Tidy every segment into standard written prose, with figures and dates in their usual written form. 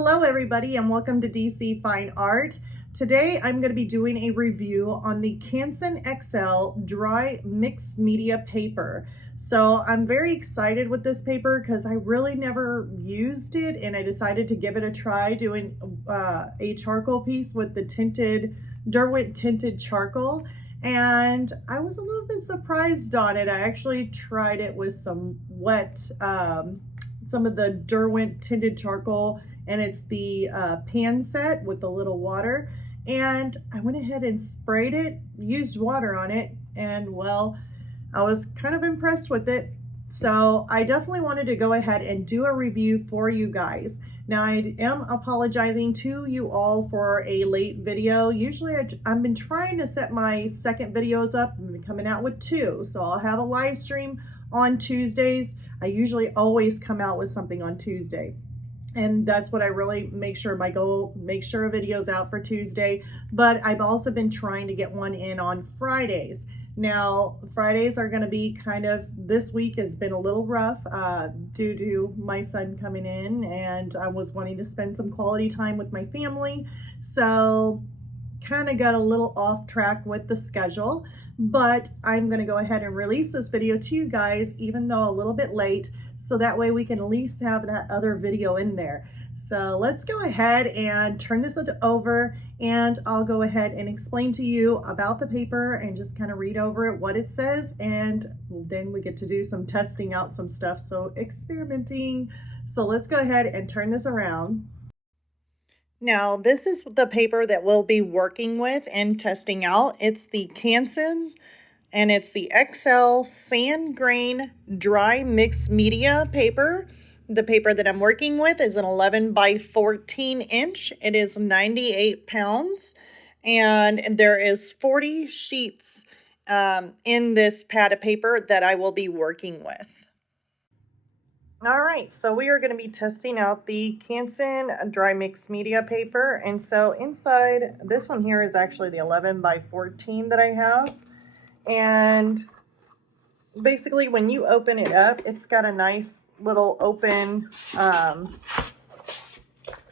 Hello everybody and welcome to DC Fine Art. Today I'm going to be doing a review on the Canson XL dry mixed media paper. So I'm very excited with this paper because I really never used it and I decided to give it a try doing a charcoal piece with the tinted Derwent tinted charcoal. And I was a little bit surprised on it. I actually tried it with some wet, some of the Derwent tinted charcoal, and it's the pan set with the little water. And I went ahead and sprayed it, used water on it, and well, I was kind of impressed with it. So I definitely wanted to go ahead and do a review for you guys. Now I am apologizing to you all for a late video. Usually I've been trying to set my second videos up. I'm been coming out with two. So I'll have a live stream on Tuesdays. I usually always come out with something on Tuesday. And that's what I really make sure, my goal, make sure a video's out for Tuesday. But I've also been trying to get one in on Fridays. Now, Fridays are going to be kind of, this week has been a little rough due to my son coming in, and I was wanting to spend some quality time with my family. So kind of got a little off track with the schedule, but I'm going to go ahead and release this video to you guys, even though a little bit late, so that way we can at least have that other video in there. So let's go ahead and turn this over, and I'll go ahead and explain to you about the paper and just kind of read over it, what it says, and then we get to do some testing out some stuff, so experimenting. So let's go ahead and turn this around. Now, this is the paper that we'll be working with and testing out. It's the Canson, and it's the XL Sand Grain Dry Mixed Media paper. The paper that I'm working with is an 11 by 14 inch. It is 98 pounds, and there is 40 sheets in this pad of paper that I will be working with. All right, so we are going to be testing out the Canson dry mixed media paper. And so inside, this one here is actually the 11 by 14 that I have. And basically when you open it up, it's got a nice little open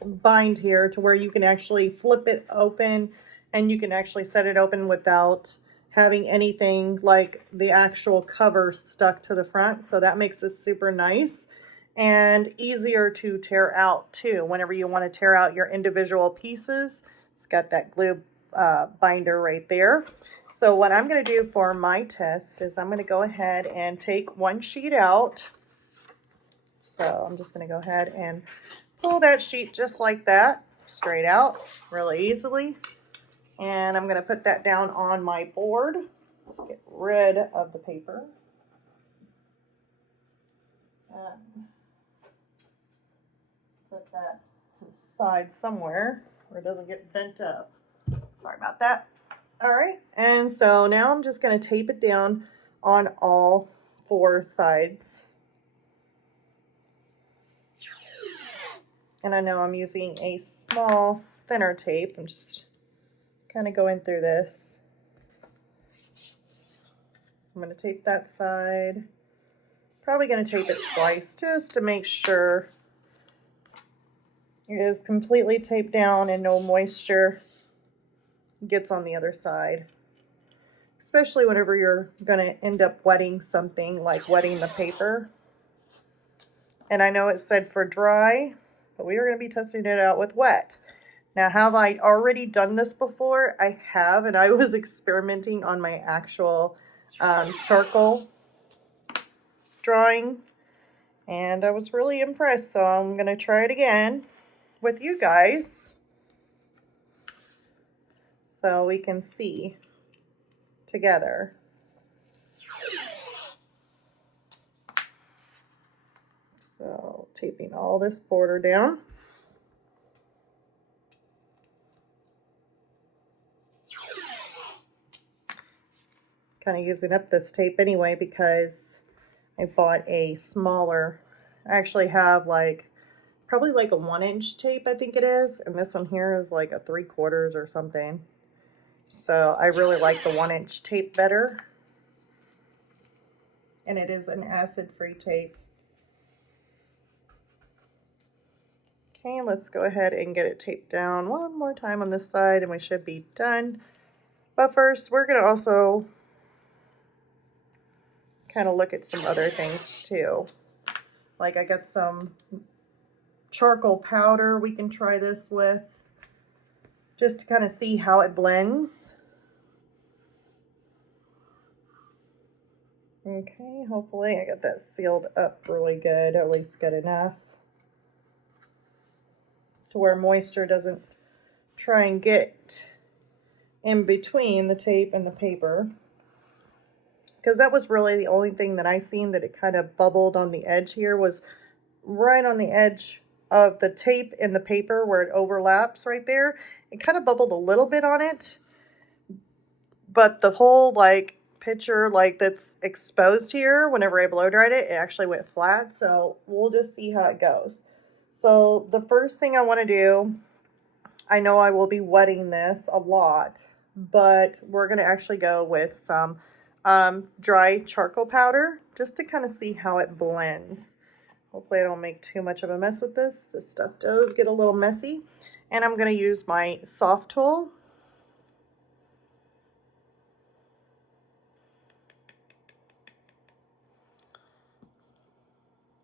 bind here to where you can actually flip it open, and you can actually set it open without having anything like the actual cover stuck to the front. So that makes it super nice and easier to tear out too. Whenever you want to tear out your individual pieces, it's got that glue binder right there. So what I'm going to do for my test is I'm going to go ahead and take one sheet out. So I'm just going to go ahead and pull that sheet just like that, straight out, really easily. And I'm going to put that down on my board. Let's get rid of the paper. And set that to the side somewhere where it doesn't get bent up. Sorry about that. All right, and so now I'm just going to tape it down on all four sides. And I know I'm using a small, thinner tape. I'm just kind of going through this. So I'm going to tape that side. Probably going to tape it twice just to make sure it is completely taped down and no moisture gets on the other side. Especially whenever you're going to end up wetting something, like wetting the paper. And I know it said for dry, but we are going to be testing it out with wet. Now, have I already done this before? I have, and I was experimenting on my actual charcoal drawing, and I was really impressed. So I'm going to try it again with you guys so we can see together. So taping all this border down. Kind of using up this tape anyway because I bought a smaller, I actually have probably like a 1-inch tape, I think it is, and this one here is like a 3/4 or something. So I really like the 1-inch tape better, and it is an acid-free tape. Okay, let's go ahead and get it taped down one more time on this side and we should be done. But first, we're going to also kind of look at some other things too. Like I got some charcoal powder we can try this with, just to kind of see how it blends. Okay, hopefully I got that sealed up really good, at least good enough to where moisture doesn't try and get in between the tape and the paper. Because that was really the only thing that I seen that it kind of bubbled on the edge here, was right on the edge of the tape and the paper where it overlaps right there. It kind of bubbled a little bit on it, but the whole like picture like that's exposed here, whenever I blow dried it, it actually went flat. So we'll just see how it goes. So the first thing I want to do, I know I will be wetting this a lot, but we're going to actually go with some dry charcoal powder just to kind of see how it blends. Hopefully I don't make too much of a mess with this. This stuff does get a little messy. And I'm going to use my soft tool.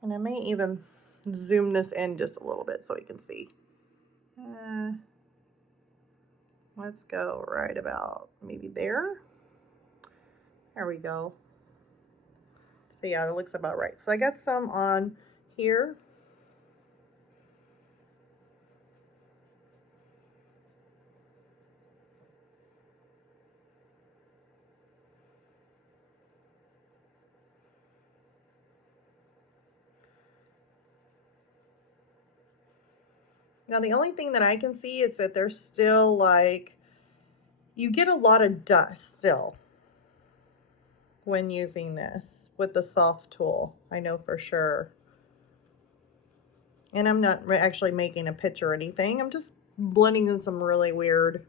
And I may even zoom this in just a little bit so you can see. Let's go right about maybe there. There we go. So yeah, that looks about right. So I got some on here. Now the only thing that I can see is that there's still like, you get a lot of dust still when using this with the soft tool. I know for sure. And I'm not actually making a picture or anything. I'm just blending in some really weird,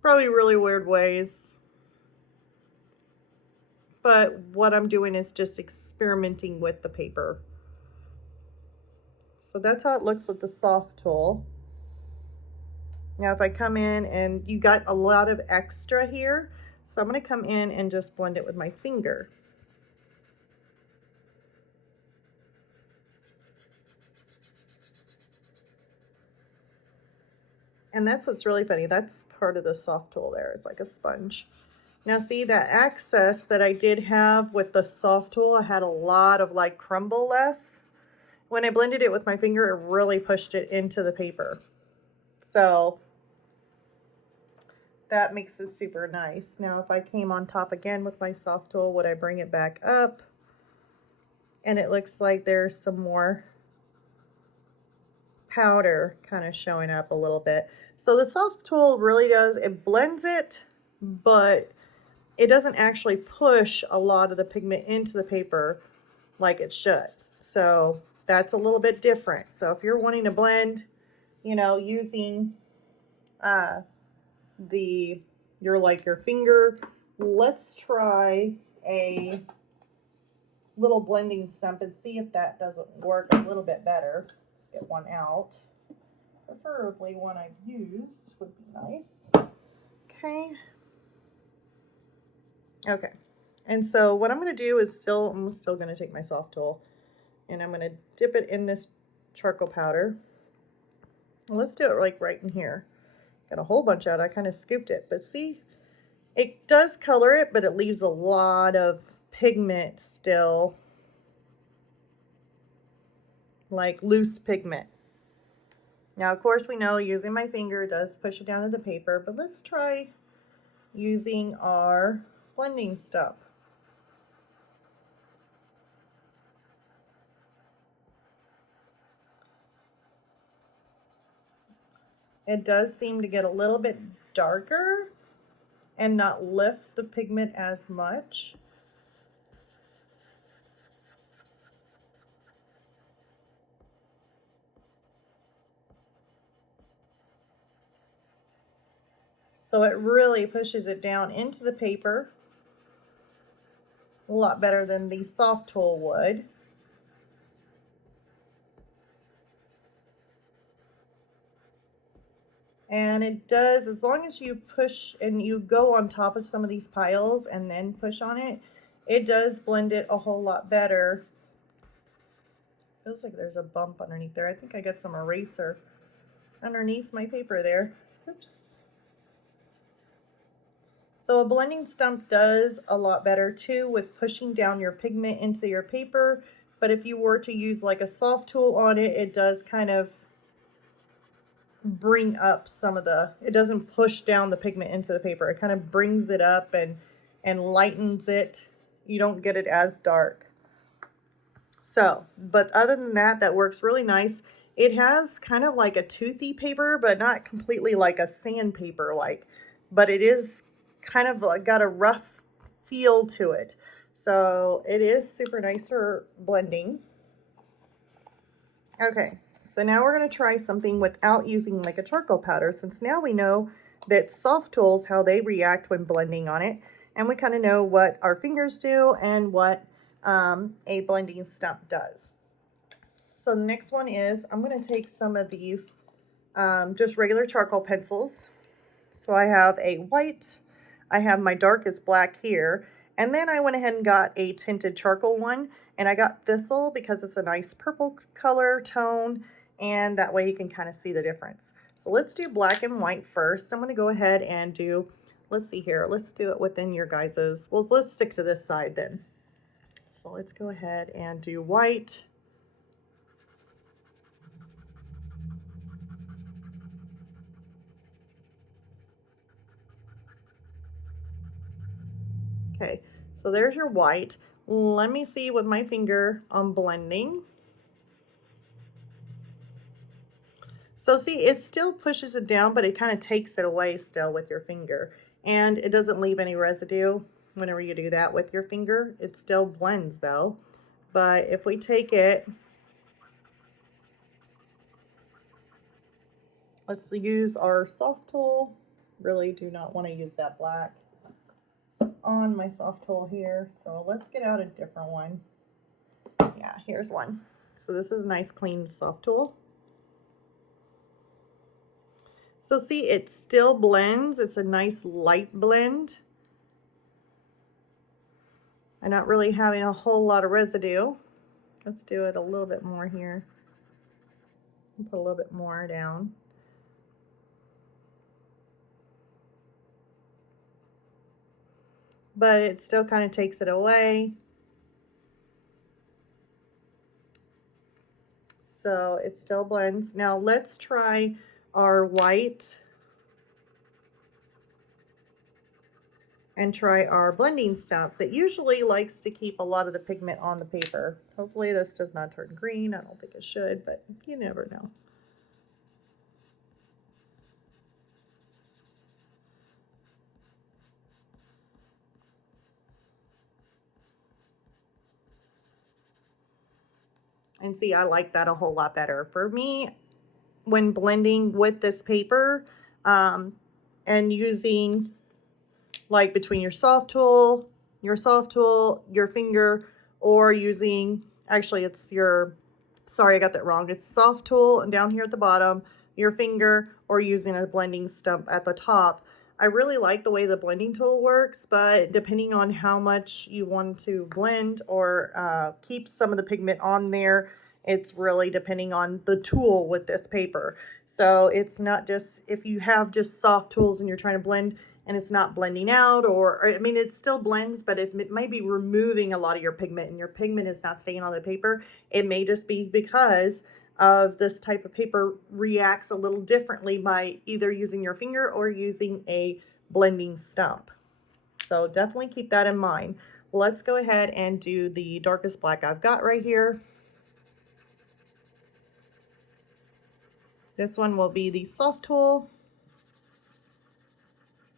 probably really weird ways. But what I'm doing is just experimenting with the paper. So that's how it looks with the soft tool. Now if I come in and you got a lot of extra here, so I'm going to come in and just blend it with my finger. And that's what's really funny. That's part of the soft tool there. It's like a sponge. Now see that excess that I did have with the soft tool, I had a lot of like crumble left. When I blended it with my finger, it really pushed it into the paper. So that makes it super nice. Now if I came on top again with my soft tool, would I bring it back up? And it looks like there's some more powder kind of showing up a little bit. So the soft tool really does, it blends it, but it doesn't actually push a lot of the pigment into the paper like it should. So that's a little bit different. So if you're wanting to blend, you know, using your finger, let's try a little blending stump and see if that doesn't work a little bit better. Let's get one out. Preferably one I've used would be nice. Okay. Okay. And so what I'm going to do is I'm still going to take my soft tool and I'm going to dip it in this charcoal powder. Let's do it like right in here. Got a whole bunch out. I kind of scooped it, but see, it does color it, but it leaves a lot of pigment still, like loose pigment. Now, of course, we know using my finger does push it down to the paper, but let's try using our blending stuff. It does seem to get a little bit darker and not lift the pigment as much. So it really pushes it down into the paper a lot better than the soft tool would. And it does, as long as you push and you go on top of some of these piles and then push on it, it does blend it a whole lot better. Feels like there's a bump underneath there. I think I got some eraser underneath my paper there. Oops. So a blending stump does a lot better too with pushing down your pigment into your paper. But if you were to use like a soft tool on it, it does kind of bring up some of the, it doesn't push down the pigment into the paper. It kind of brings it up and lightens it. You don't get it as dark. So, but other than that, that works really nice. It has kind of like a toothy paper, but not completely like a sandpaper like, but it is kind of like got a rough feel to it. So it is super nice for blending. Okay, so now we're going to try something without using like a charcoal powder, since now we know that soft tools, how they react when blending on it, and we kind of know what our fingers do and what a blending stump does. So the next one is, I'm going to take some of these just regular charcoal pencils. So I have a white, I have my darkest black here, and then I went ahead and got a tinted charcoal one, and I got Thistle because it's a nice purple color tone, and that way you can kind of see the difference. So let's do black and white first. I'm going to go ahead and do, let's see here, let's do it within your guys's, well, let's stick to this side then. So let's go ahead and do white. Okay, so there's your white. Let me see with my finger on blending. So see, it still pushes it down, but it kind of takes it away still with your finger. And it doesn't leave any residue whenever you do that with your finger. It still blends though. But if we take it, let's use our soft tool. Really do not want to use that black on my soft tool here. So let's get out a different one. Yeah, here's one. So this is a nice clean soft tool. So see, it still blends. It's a nice light blend. I'm not really having a whole lot of residue. Let's do it a little bit more here. Put a little bit more down. But it still kind of takes it away. So it still blends. Now let's try our white and try our blending stump that usually likes to keep a lot of the pigment on the paper. Hopefully this does not turn green. I don't think it should, but you never know. And see, I like that a whole lot better. For me, when blending with this paper and using like between your soft tool, your finger, or using, actually it's your, sorry, I got that wrong. It's soft tool and down here at the bottom, your finger, or using a blending stump at the top. I really like the way the blending tool works, but depending on how much you want to blend or keep some of the pigment on there, it's really depending on the tool with this paper. So it's not just, if you have just soft tools and you're trying to blend and it's not blending out, or I mean, it still blends, but it might be removing a lot of your pigment and your pigment is not staying on the paper. It may just be because of this type of paper reacts a little differently by either using your finger or using a blending stump. So definitely keep that in mind. Let's go ahead and do the darkest black I've got right here. This one will be the soft tool.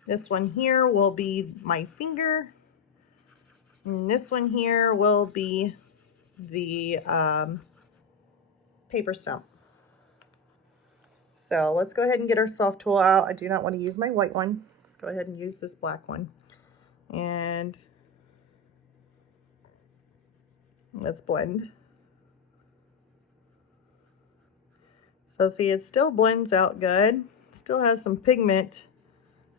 This one here will be my finger. And this one here will be the paper stump. So let's go ahead and get our soft tool out. I do not want to use my white one. Let's go ahead and use this black one. And let's blend. So see, it still blends out good. Still has some pigment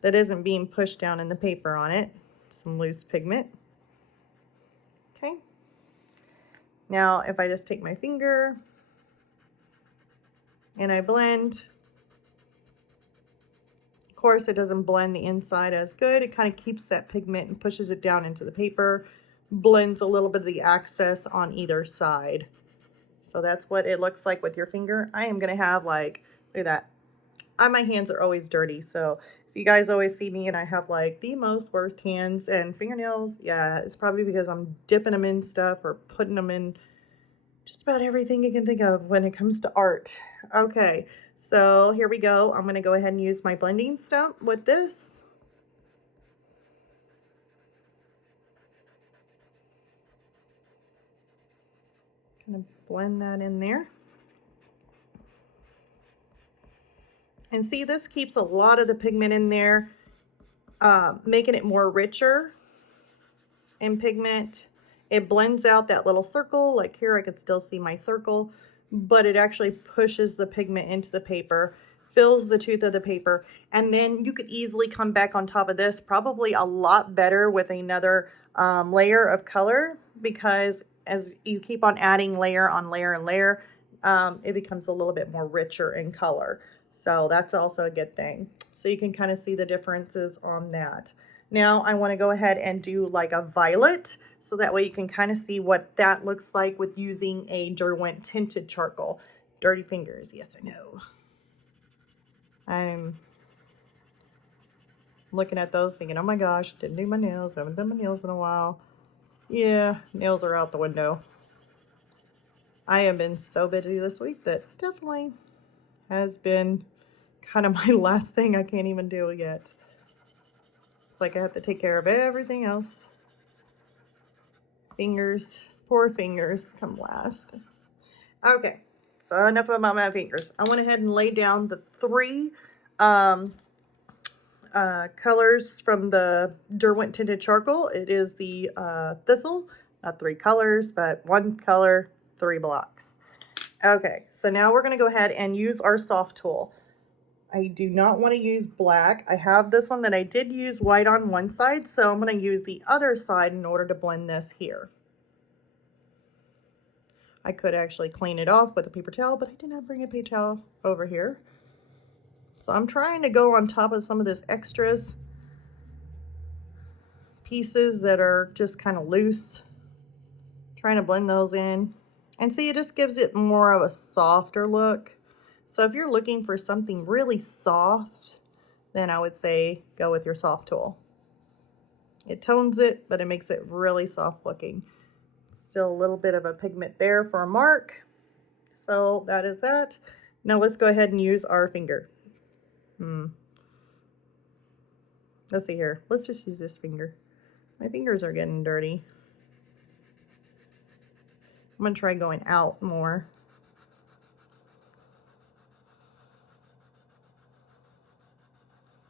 that isn't being pushed down in the paper on it. Some loose pigment. Okay. Now, if I just take my finger and I blend, of course, it doesn't blend the inside as good. It kind of keeps that pigment and pushes it down into the paper, blends a little bit of the excess on either side. So that's what it looks like with your finger. I am going to have like, look at that. My hands are always dirty. So if you guys always see me and I have like the most worst hands and fingernails, yeah, it's probably because I'm dipping them in stuff or putting them in just about everything you can think of when it comes to art. Okay, so here we go. I'm going to go ahead and use my blending stump with this. Gonna blend that in there. And see, this keeps a lot of the pigment in there, making it more richer in pigment. It blends out that little circle. Like here, I could still see my circle, but it actually pushes the pigment into the paper, fills the tooth of the paper, and then you could easily come back on top of this, probably a lot better with another layer of color, because as you keep on adding layer on layer and layer, it becomes a little bit more richer in color. So that's also a good thing. So you can kind of see the differences on that. Now I want to go ahead and do like a violet, so that way you can kind of see what that looks like with using a Derwent tinted charcoal. Dirty fingers, yes I know. I'm looking at those thinking, oh my gosh, didn't do my nails, haven't done my nails in a while. Yeah, nails are out the window. I have been so busy this week that definitely has been kind of my last thing I can't even do yet. It's like I have to take care of everything else. Fingers, poor fingers, come last. Okay, so enough about my fingers. I went ahead and laid down the three colors from the Derwent tinted charcoal. It is the Thistle, not three colors, but one color, 3 blocks. Okay, so now we're going to go ahead and use our soft tool. I do not want to use black. I have this one that I did use white on one side, so I'm going to use the other side in order to blend this here. I could actually clean it off with a paper towel, but I did not bring a paper towel over here. So I'm trying to go on top of some of this extras pieces that are just kind of loose. Trying to blend those in. And see, it just gives it more of a softer look. So if you're looking for something really soft, then I would say go with your soft tool. It tones it, but it makes it really soft looking. Still a little bit of a pigment there for a mark. So that is that. Now let's go ahead and use our finger. Let's see here. Let's just use this finger. My fingers are getting dirty. I'm going to try going out more.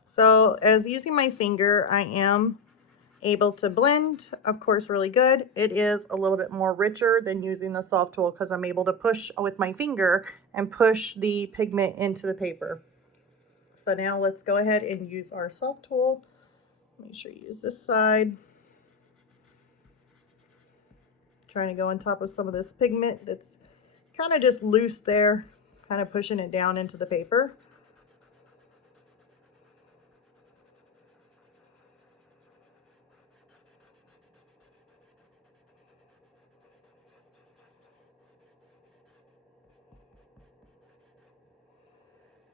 So as using my finger, I am able to blend, of course, really good. It is a little bit more richer than using the soft tool because I'm able to push with my finger and push the pigment into the paper. So now let's go ahead and use our soft tool. Make sure you use this side. Trying to go on top of some of this pigment that's kind of just loose there, kind of pushing it down into the paper.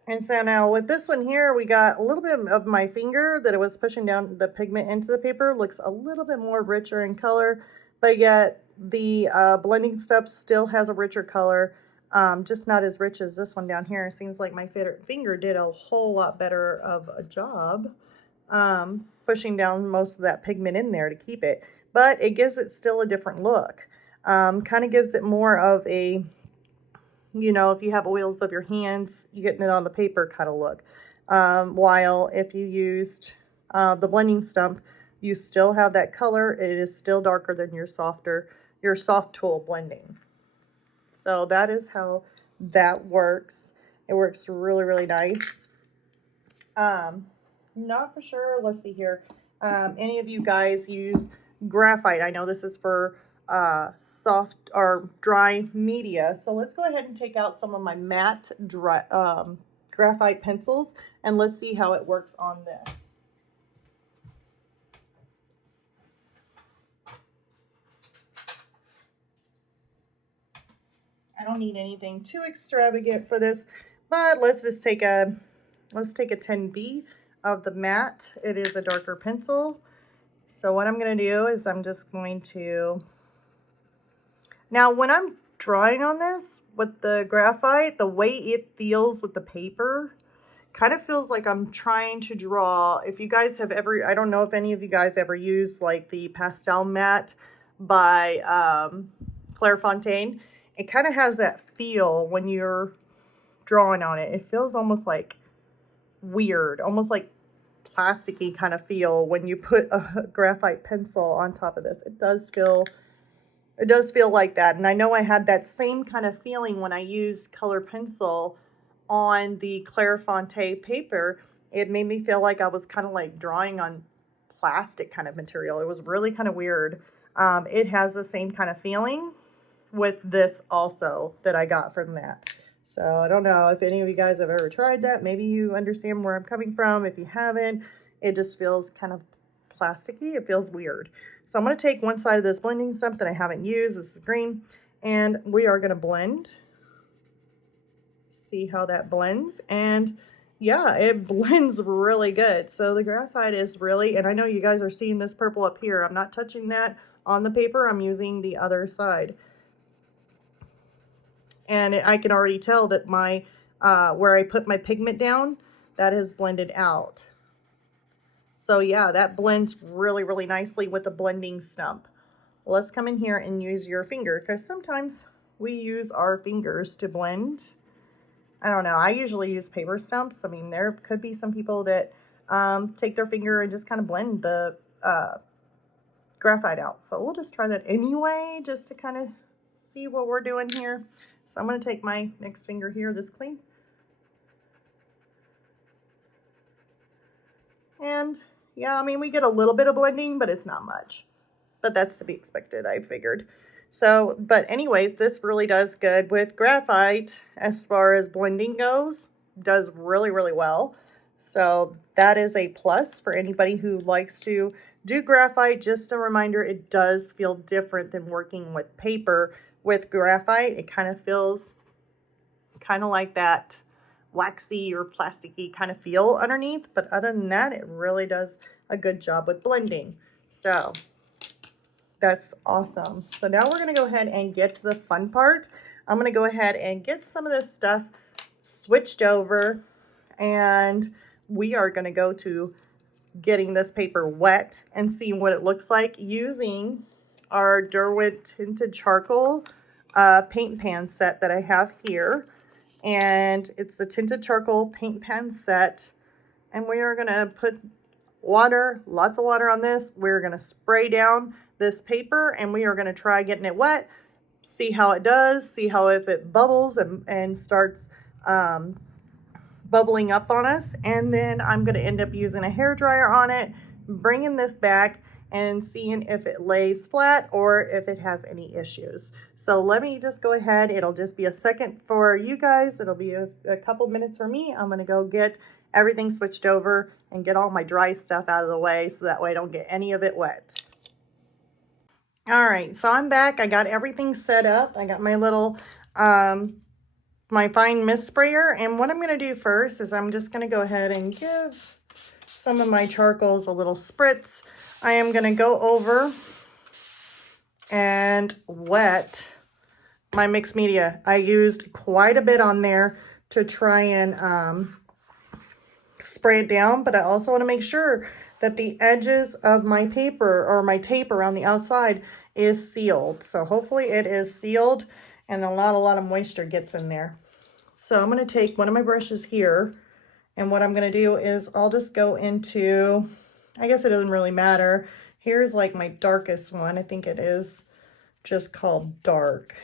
And so now with this one here, we got a little bit of my finger that it was pushing down the pigment into the paper. Looks a little bit more richer in color, but yet the blending step still has a richer color, just not as rich as this one down here. It seems like my finger did a whole lot better of a job pushing down most of that pigment in there to keep it. But it gives it still a different look. Kind of gives it more of a, you know, if you have oils of your hands, you getting it on the paper kind of look. While if you used the blending stump, you still have that color. It is still darker than your soft tool blending. So that is how that works. It works really, really nice. Not for sure. Let's see here. Any of you guys use graphite? I know this is for soft or dry media. So let's go ahead and take out some of my matte dry, graphite pencils, and let's see how it works on this. I don't need anything too extravagant for this, but let's just take a 10B of the matte. It is a darker pencil. So what I'm going to do is I'm just going to, now when I'm drawing on this with the graphite, the way it feels with the paper kind of feels like I'm trying to draw. If you guys have ever, I don't know if any of you guys ever used like the pastel matte by Clairefontaine. It kind of has that feel when you're drawing on it. It feels almost like weird, almost like plasticky kind of feel when you put a graphite pencil on top of this. It does feel like that. And I know I had that same kind of feeling when I used color pencil on the Clairefontaine paper. It made me feel like I was kind of like drawing on plastic kind of material. It was really kind of weird. It has the same kind of feeling with this also that I got from that. So I don't know if any of you guys have ever tried that. Maybe you understand where I'm coming from. If you haven't, it just feels kind of plasticky. It feels weird. So I'm going to take one side of this blending stuff that I haven't used. This is green. And we are going to blend. See how that blends. And yeah, it blends really good. So the graphite is really, and I know you guys are seeing this purple up here. I'm not touching that on the paper. I'm using the other side. And I can already tell that my, where I put my pigment down, that has blended out. So yeah, that blends really, really nicely with the blending stump. Let's come in here and use your finger, because sometimes we use our fingers to blend. I don't know, I usually use paper stumps. I mean, there could be some people that take their finger and just kind of blend the graphite out. So we'll just try that anyway, just to kind of see what we're doing here. So I'm going to take my next finger here, this clean. And yeah, I mean, we get a little bit of blending, but it's not much. But that's to be expected, I figured. So, but anyways, this really does good with graphite as far as blending goes. Does really, really well. So that is a plus for anybody who likes to do graphite. Just a reminder, it does feel different than working with paper. With graphite, it kind of feels kind of like that waxy or plasticky kind of feel underneath, but other than that, it really does a good job with blending. So that's awesome. So now we're going to go ahead and get to the fun part. I'm going to go ahead and get some of this stuff switched over, and we are going to go to getting this paper wet and seeing what it looks like using our Derwent tinted charcoal paint pan set that I have here. And it's the tinted charcoal paint pan set. And we are going to put water, lots of water on this. We're going to spray down this paper, and we are going to try getting it wet, see how it does, see how if it bubbles and starts bubbling up on us. And then I'm going to end up using a hairdryer on it, bringing this back and seeing if it lays flat or if it has any issues. So let me just go ahead. It'll just be a second for you guys. It'll be a couple minutes for me. I'm going to go get everything switched over and get all my dry stuff out of the way so that way I don't get any of it wet. All right, so I'm back. I got everything set up. I got my little my fine mist sprayer, and what I'm going to do first is I'm just going to go ahead and give some of my charcoals a little spritz. I am going to go over and wet my mixed media. I used quite a bit on there to try and spray it down, but I also want to make sure that the edges of my paper or my tape around the outside is sealed. So hopefully it is sealed and not a lot of moisture gets in there. So I'm going to take one of my brushes here, and what I'm going to do is I'll just go into, I guess it doesn't really matter. Here's like my darkest one. I think it is just called dark.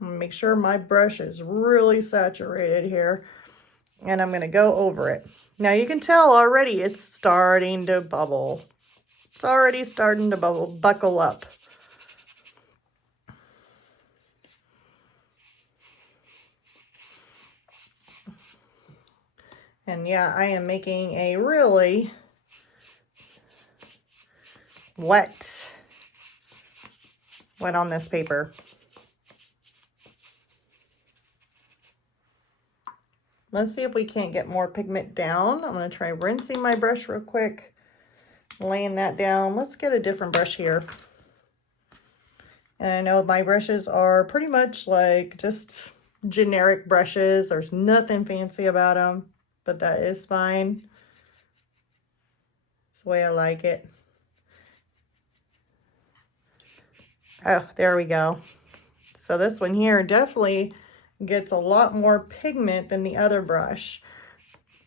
I'm going to make sure my brush is really saturated here, and I'm going to go over it. Now you can tell already it's starting to bubble. It's already starting to bubble, buckle up. And yeah, I am making a really wet on this paper. Let's see if we can't get more pigment down. I'm going to try rinsing my brush real quick, laying that down. Let's get a different brush here. And I know my brushes are pretty much like just generic brushes. There's nothing fancy about them, but that is fine. It's the way I like it. Oh, there we go. So this one here definitely gets a lot more pigment than the other brush.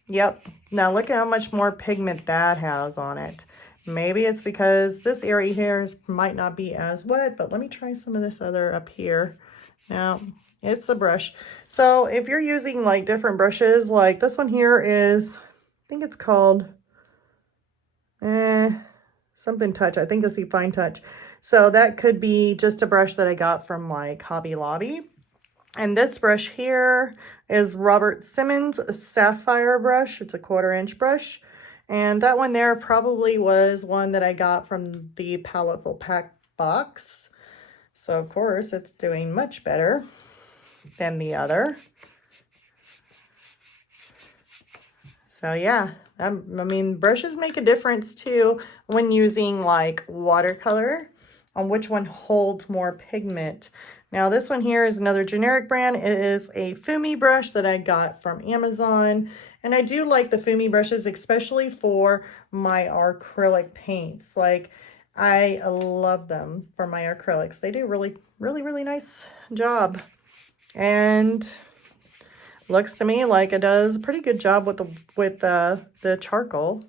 Yep. Now look at how much more pigment that has on it. Maybe it's because this area here might not be as wet, but let me try some of this other up here. Now, it's a brush. So if you're using like different brushes, like this one here is, I think it's called something touch. I think it's the fine touch. So that could be just a brush that I got from like Hobby Lobby. And this brush here is Robert Simmons Sapphire brush. It's a 1/4 inch brush. And that one there probably was one that I got from the Paletteful Pack box. So of course it's doing much better than the other. So yeah, I mean, brushes make a difference too when using like watercolor on which one holds more pigment. Now this one here is another generic brand. It is a Fumi brush that I got from Amazon. And I do like the Fumi brushes, especially for my acrylic paints. Like, I love them for my acrylics. They do really nice job. And looks to me like it does a pretty good job with the charcoal.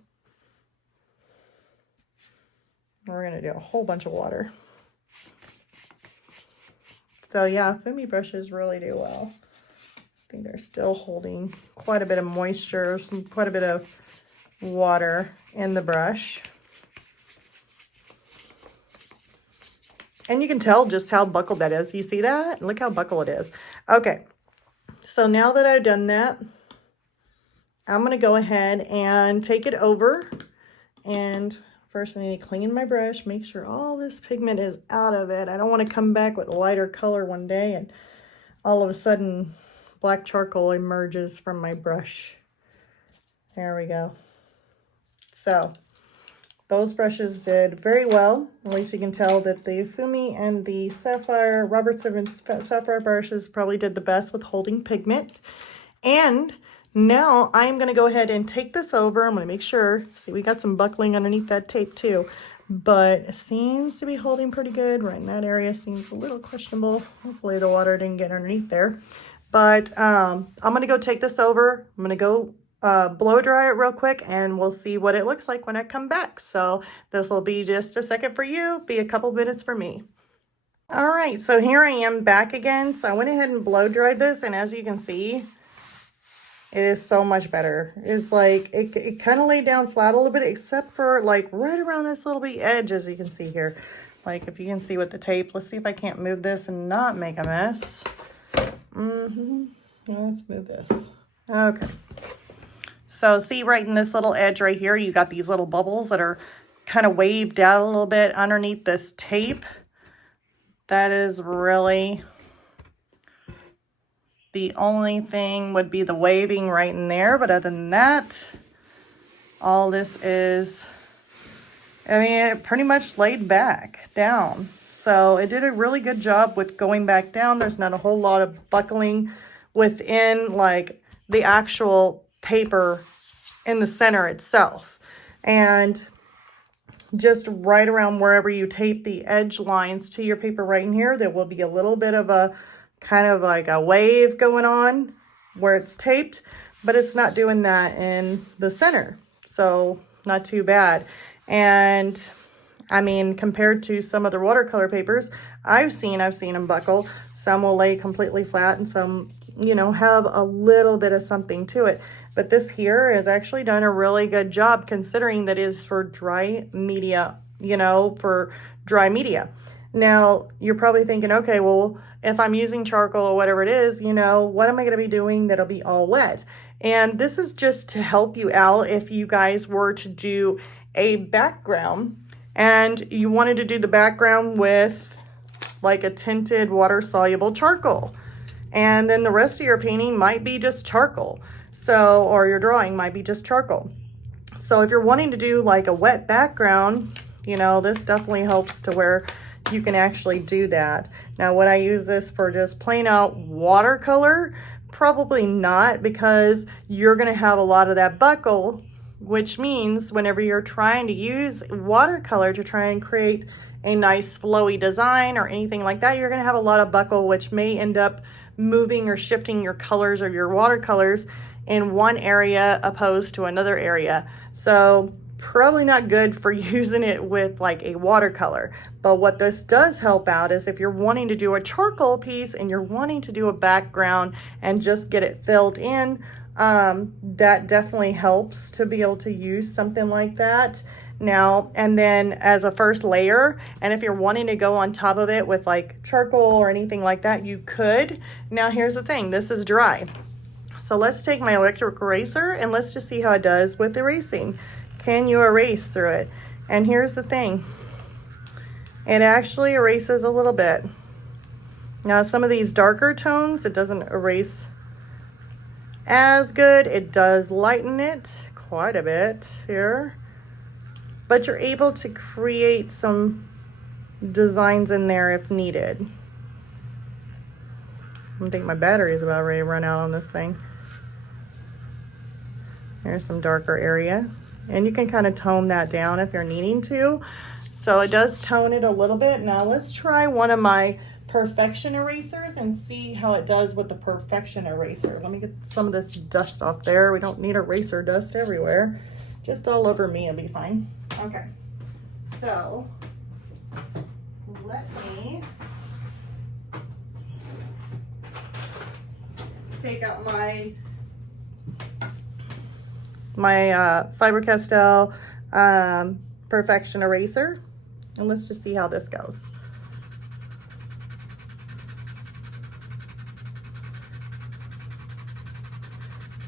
We're gonna do a whole bunch of water. So yeah, Fumi brushes really do well. I think they're still holding quite a bit of moisture, quite a bit of water in the brush. And you can tell just how buckled that is. You see that? Look how buckled it is. Okay, so now that I've done that, I'm going to go ahead and take it over. And first I need to clean my brush, make sure all this pigment is out of it. I don't want to come back with a lighter color one day and all of a sudden black charcoal emerges from my brush. There we go. So those brushes did very well. At least you can tell that the Fumi and the Sapphire, Robert Simmons Sapphire brushes probably did the best with holding pigment. And now I'm going to go ahead and take this over. I'm going to make sure, see, we got some buckling underneath that tape too, but it seems to be holding pretty good. Right in that area seems a little questionable. Hopefully the water didn't get underneath there. But I'm going to go take this over. I'm going to go blow dry it real quick and we'll see what it looks like when I come back. So this will be just a second for you, be a couple minutes for me. All right, so here I am back again. So I went ahead and blow dried this, and as you can see, it is so much better. It's like, it kind of laid down flat a little bit, except for like right around this little bit edge, as you can see here. Like if you can see with the tape, let's see if I can't move this and not make a mess. Let's move this. Okay. So see right in this little edge right here, you got these little bubbles that are kind of waved out a little bit underneath this tape. That is really the only thing would be the waving right in there. But other than that, all this is, I mean, it pretty much laid back down. So it did a really good job with going back down. There's not a whole lot of buckling within like the actual paper in the center itself. And just right around wherever you tape the edge lines to your paper right in here, there will be a little bit of a kind of like a wave going on where it's taped, but it's not doing that in the center. So not too bad. And I mean, compared to some other watercolor papers I've seen them buckle. Some will lay completely flat and some, you know, have a little bit of something to it. But this here has actually done a really good job considering that it is for dry media, you know, for dry media. Now, you're probably thinking, okay, well, if I'm using charcoal or whatever it is, you know, what am I going to be doing that'll be all wet? And this is just to help you out if you guys were to do a background and you wanted to do the background with like a tinted water-soluble charcoal. And then the rest of your painting might be just charcoal. So, or your drawing might be just charcoal. So if you're wanting to do like a wet background, you know, this definitely helps to where you can actually do that. Now, would I use this for just plain out watercolor? Probably not, because you're going to have a lot of that buckle, which means whenever you're trying to use watercolor to try and create a nice flowy design or anything like that, you're going to have a lot of buckle, which may end up moving or shifting your colors or your watercolors in one area opposed to another area. So probably not good for using it with like a watercolor. But what this does help out is if you're wanting to do a charcoal piece and you're wanting to do a background and just get it filled in, that definitely helps to be able to use something like that. Now, and then as a first layer, and if you're wanting to go on top of it with like charcoal or anything like that, you could. Now, here's the thing, this is dry. So let's take my electric eraser and let's just see how it does with erasing. Can you erase through it? And here's the thing, it actually erases a little bit. Now, some of these darker tones, it doesn't erase as good. It does lighten it quite a bit here, but you're able to create some designs in there if needed. I think my battery is about ready to run out on this thing. There's some darker area, and you can kind of tone that down if you're needing to. So it does tone it a little bit. Now let's try one of my perfection erasers and see how it does with the perfection eraser. Let me get some of this dust off there. We don't need eraser dust everywhere. Just all over me, it'll be fine. Okay, so let me take out my Faber Castell perfection eraser, and let's just see how this goes.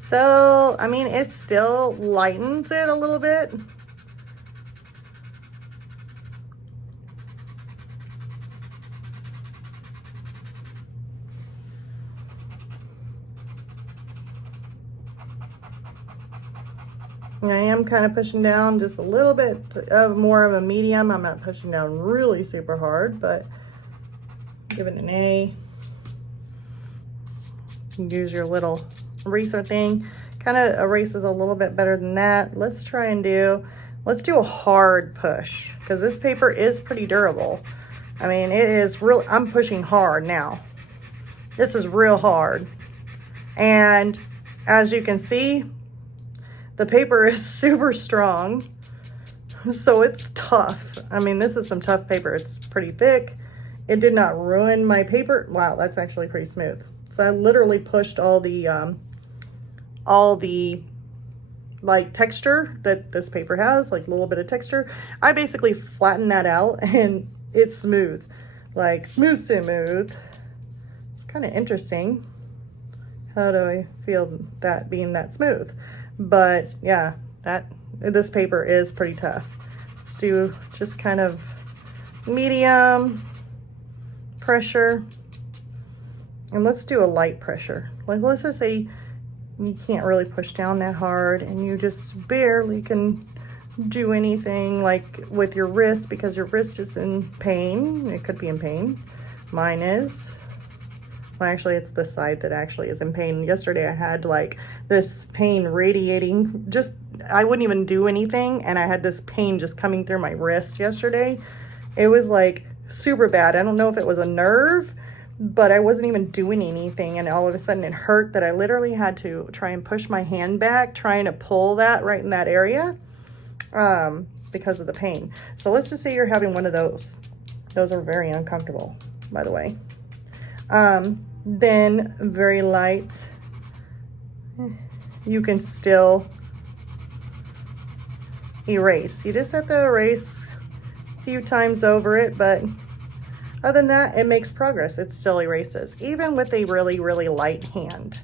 So, I mean, it still lightens it a little bit. I am kind of pushing down just a little bit of more of a medium. I'm not pushing down really super hard, but give it an A. You can use your little eraser thing. Kind of erases a little bit better than that. Let's try and let's do a hard push, because this paper is pretty durable. I mean, it is real. I'm pushing hard now. This is real hard. And as you can see, the paper is super strong, so it's tough. I mean, this is some tough paper. It's pretty thick. It did not ruin my paper. Wow, that's actually pretty smooth. So I literally pushed all the like texture that this paper has, like a little bit of texture. I basically flattened that out and it's smooth, like smooth. It's kind of interesting. How do I feel that being that smooth? But yeah, this paper is pretty tough. Let's do just kind of medium pressure, and let's do a light pressure. Like, let's just say you can't really push down that hard and you just barely can do anything like with your wrist, because your wrist is in pain. It could be in pain. Mine is. Well, actually, it's the side that actually is in pain. Yesterday, I had like this pain radiating. Just, I wouldn't even do anything, and I had this pain just coming through my wrist yesterday. It was like super bad. I don't know if it was a nerve, but I wasn't even doing anything, and all of a sudden it hurt that I literally had to try and push my hand back, trying to pull that right in that area because of the pain. So let's just say you're having one of those. Those are very uncomfortable, by the way. Then very light you can still erase. You just have to erase a few times over it, but other than that, it makes progress. It still erases, even with a really, really light hand.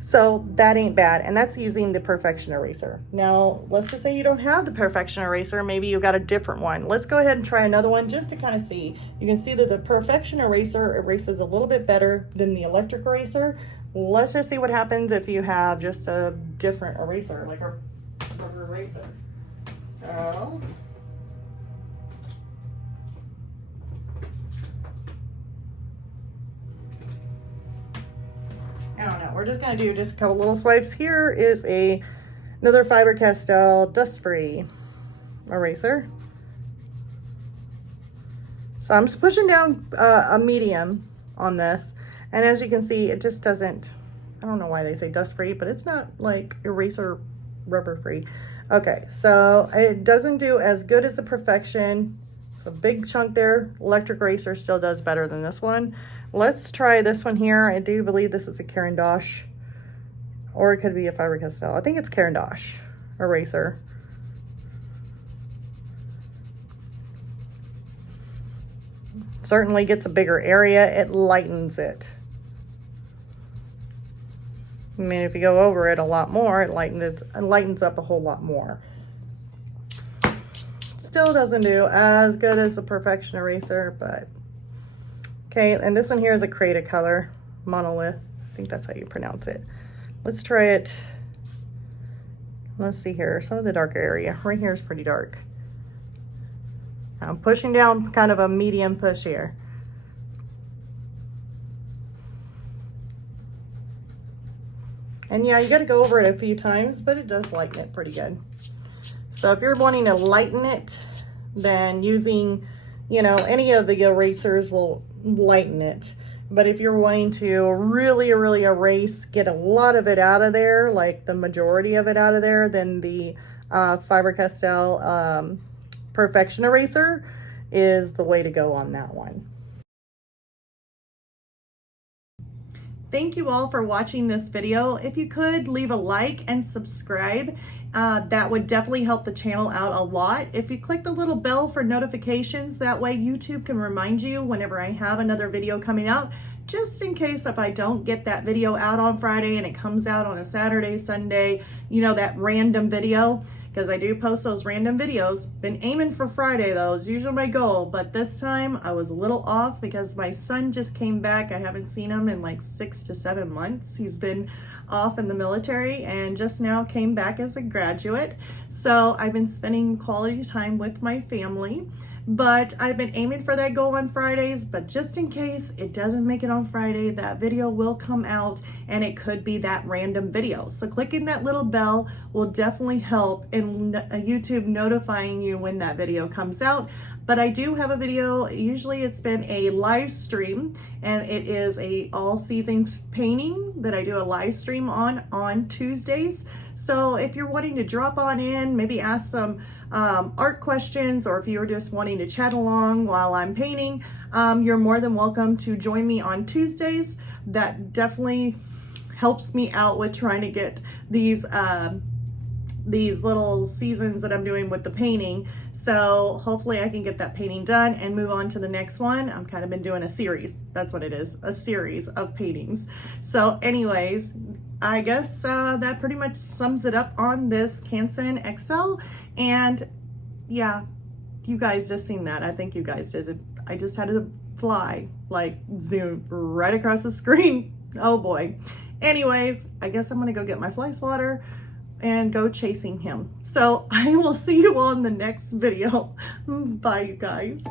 So that ain't bad, and that's using the Perfection Eraser. Now, let's just say you don't have the Perfection Eraser, maybe you got a different one. Let's go ahead and try another one just to kind of see. You can see that the Perfection Eraser erases a little bit better than the electric eraser. Let's just see what happens if you have just a different eraser, like a rubber eraser. So, I don't know. We're just going to do just a couple little swipes. Here is another Faber Castell dust-free eraser. So I'm just pushing down a medium on this. And as you can see, it just doesn't, I don't know why they say dust-free, but it's not like eraser rubber-free. Okay, so it doesn't do as good as the Perfection. It's a big chunk there. Electric eraser still does better than this one. Let's try this one here. I do believe this is a Caran D'Ache, or it could be a Faber Castell. I think it's Caran D'Ache eraser. Certainly gets a bigger area. It lightens it. I mean, if you go over it a lot more, it lightens up a whole lot more. Still doesn't do as good as the Perfection eraser, but okay. And this one here is a Creatacolor monolith. I think that's how you pronounce it. Let's try it. Let's see here. Some of the darker area right here is pretty dark. I'm pushing down kind of a medium push here. And yeah, you got to go over it a few times, but it does lighten it pretty good. So if you're wanting to lighten it, then using, you know, any of the erasers will lighten it. But if you're wanting to really, really erase, get a lot of it out of there, like the majority of it out of there, then the Faber Castell Perfection Eraser is the way to go on that one. Thank you all for watching this video. If you could leave a like and subscribe, that would definitely help the channel out a lot. If you click the little bell for notifications, that way YouTube can remind you whenever I have another video coming out, just in case if I don't get that video out on Friday and it comes out on a Saturday, Sunday, you know, that random video, because I do post those random videos. Been aiming for Friday though, is usually my goal, but this time I was a little off because my son just came back. I haven't seen him in like 6 to 7 months. He's been off in the military and just now came back as a graduate. So I've been spending quality time with my family, but I've been aiming for that goal on Fridays, but just in case it doesn't make it on Friday, that video will come out and it could be that random video. So clicking that little bell will definitely help in YouTube notifying you when that video comes out. But I do have a video, usually it's been a live stream, and it is a all seasons painting that I do a live stream on Tuesdays. So if you're wanting to drop on in, maybe ask some art questions, or if you're just wanting to chat along while I'm painting, you're more than welcome to join me on Tuesdays. That definitely helps me out with trying to get these little seasons that I'm doing with the painting. So hopefully I can get that painting done and move on to the next one. I'm kind of been doing a series. That's what it is, a series of paintings. So anyways, I guess that pretty much sums it up on this Canson XL. And yeah, you guys just seen that. I think you guys did it. I just had to fly, like zoom right across the screen. Oh boy. Anyways, I guess I'm gonna go get my fly swatter and go chasing him. So I will see you on the next video. Bye, you guys.